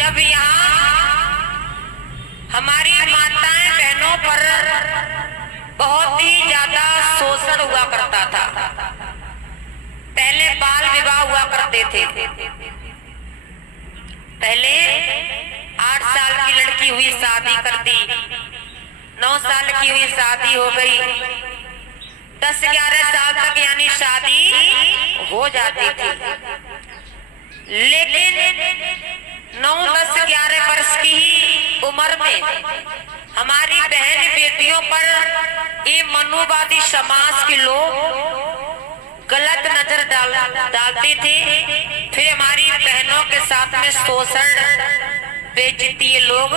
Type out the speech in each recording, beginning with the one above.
जब यहाँ हमारी माताएं बहनों पर बहुत ही ज्यादा शोषण हुआ करता था। पहले बाल विवाह हुआ करते थे। पहले 8 साल की लड़की हुई, शादी कर दी, 9 साल की हुई, शादी हो गई, 10-11 साल तक यानी शादी हो जाती थी। लेकिन 9-10-11 वर्ष की ही उम्र में हमारी बहन बेटियों पर ये मनुवादी समाज के लोग गलत नजर डालते थे। फिर हमारी बहनों के साथ में शोषण, बेइज्जती ये लोग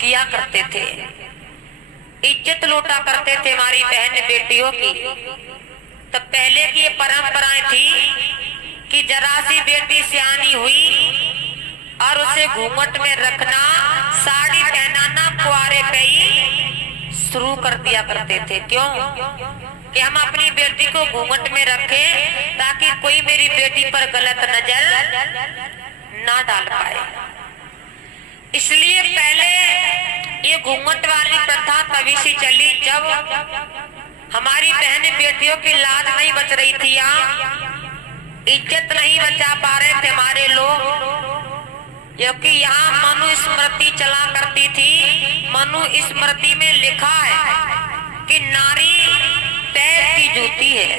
किया करते थे, इज्जत लूटा करते थे हमारी बहन बेटियों की। तो पहले की ये परंपराएं थी कि जरा सी बेटी सियानी हुई और उसे घूंघट में रखना, साड़ी पहनाना कुंवारे पे ही शुरू कर दिया करते थे। क्यों? कि हम अपनी बेटी को घूंघट में रखें ताकि कोई मेरी बेटी पर गलत नजर ना डाल पाए। इसलिए पहले ये घूंघट वाली प्रथा तभी से चली जब हमारी बहन बेटियों की लाज नहीं बच रही थी, इज्जत नहीं बचा पा रहे थे हमारे लोग। क्योंकि यहाँ मनु स्मृति चला करती थी। मनु स्मृति में लिखा है कि नारी पैर की जूती है।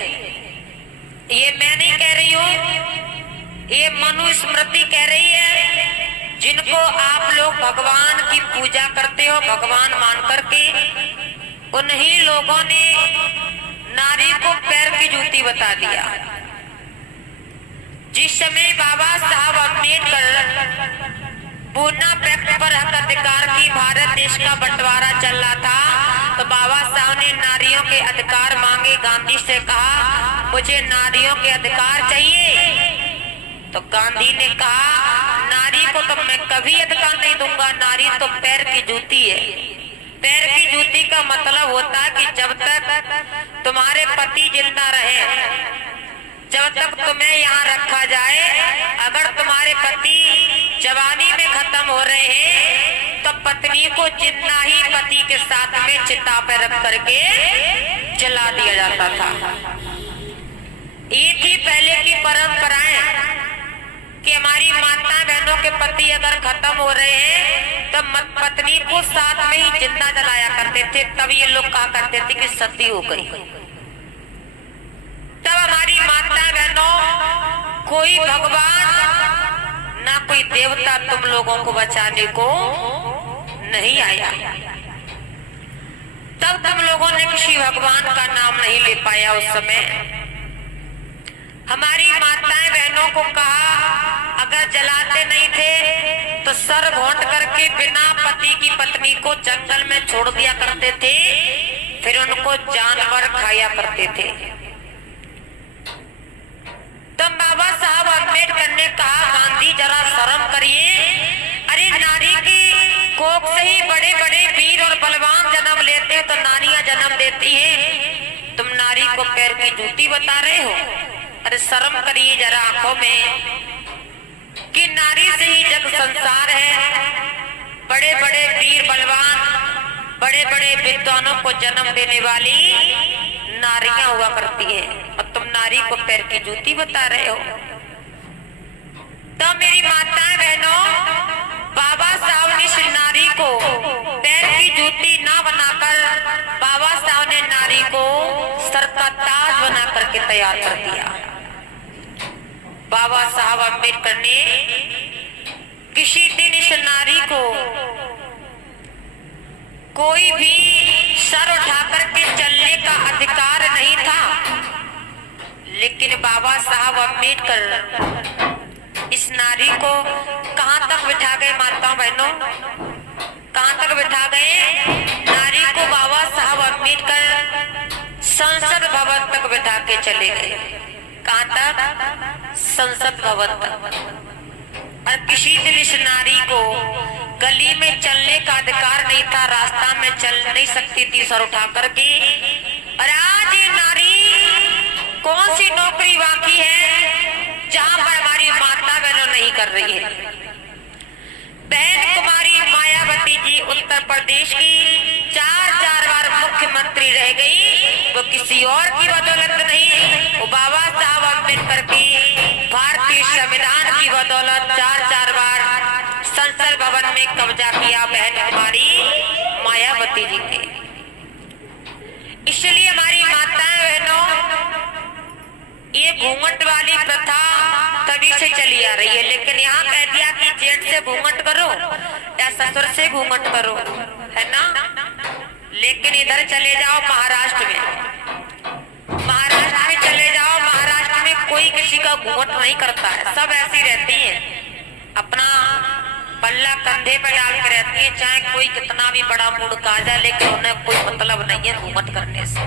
ये मैं नहीं कह रही हूँ, ये मनु स्मृति कह रही है। जिनको आप लोग भगवान की पूजा करते हो, भगवान मान करके, उन्हीं लोगों ने नारी को पैर की जूती बता दिया। जिस समय बाबा साहब अम्बेडकर पूर्णा पैक्ट पर हक अधिकार की भारत देश का बंटवारा चल रहा था, तो बाबा साहब ने नारियों के अधिकार मांगे। गांधी से कहा मुझे नारियों के अधिकार चाहिए। तो गांधी ने कहा नारी को तो मैं कभी अधिकार नहीं दूंगा, नारी तो पैर की जूती है। पैर की जूती का मतलब होता है कि जब तक तुम्हारे पति जिंदा रहे, जब तक तुम्हें यहाँ रखा जाए, अगर तुम्हारे पति जवानी में खत्म हो रहे हैं तो पत्नी को जितना ही पति के साथ में चिता पे रख करके जला दिया जाता था। ये थी पहले की परंपराएं कि हमारी माता बहनों के पति अगर खत्म हो रहे हैं तो पत्नी को साथ में ही जिंदा जलाया करते थे। तब ये लोग कहा करते थे कि सती हो गई। तब हमारी माता बहनों, कोई भगवान ना कोई देवता तुम लोगों को बचाने को नहीं आया। तब तुम लोगों ने किसी भगवान का नाम नहीं ले पाया। उस समय हमारी माताएं बहनों को कहा अगर जलाते नहीं थे तो सर घोंट करके बिना पति की पत्नी को जंगल में छोड़ दिया करते थे, फिर उनको जानवर खाया करते थे। तब बाबा साहब अम्बेडकर ने कहा गांधी जरा शर्म करिए, अरे नारी की कोख से ही बड़े बड़े वीर और बलवान जन्म लेते हैं तो नारियां जन्म देती हैं, तुम नारी को पैर की जूती बता रहे हो। अरे शर्म करिए जरा आंखों में कि नारी से ही जग संसार है। बड़े बड़े वीर बलवान, बड़े बड़े विद्वानों को जन्म देने वाली नारियां हुआ करती है और तुम नारी को पैर की जूती बता रहे हो। तो मेरी माताएं बहनों, बाबा साहब ने इस नारी को पैर की जूती ना बनाकर बाबा साहब ने नारी को सर का ताज बना करके तैयार कर दिया। बाबा साहब अम्बेडकर ने किसी दिन इस नारी को कोई भी सर उठा करके चलने का अधिकार नहीं था, लेकिन बाबा साहब अम्बेडकर इस नारी को कहां तक बिठा गए माताओं बहनों, कहां तक बिठा गए? नारी को बाबा साहब अम्बेडकर संसद भवन तक बिठा के चले गए। कहां तक? संसद भवन तक। और किसी दिन इस नारी को गली में चलने का अधिकार नहीं था, रास्ता में चल नहीं सकती थी सर उठा करके। और आज ये नारी कौन सी नौकरी बाकी है जहां पर हमारी माता बहनों नहीं कर रही है? प्रदेश की चार बार मुख्यमंत्री रह गई, वो किसी और की बदौलत नहीं, वो बाबा साहब अम्बेडकर की भारतीय संविधान की बदौलत चार बार संसद भवन में कब्जा किया बहन हमारी मायावती जी ने। इसलिए हमारी माताएं बहनों, ये घूंघट वाली प्रथा तभी से चली आ रही है, लेकिन यहाँ कह दिया कि जेठ से घूंघट करो या ससुर से घूंघट करो, है ना। लेकिन इधर चले जाओ महाराष्ट्र में चले जाओ, महाराष्ट्र में कोई किसी का घूंघट नहीं करता है, सब ऐसी रहती है, अपना पल्ला कंधे पे डाल के रहती है, चाहे कोई कितना भी बड़ा मूड का आ जाए, लेकिन उन्हें कोई मतलब नहीं है घूंघट करने से।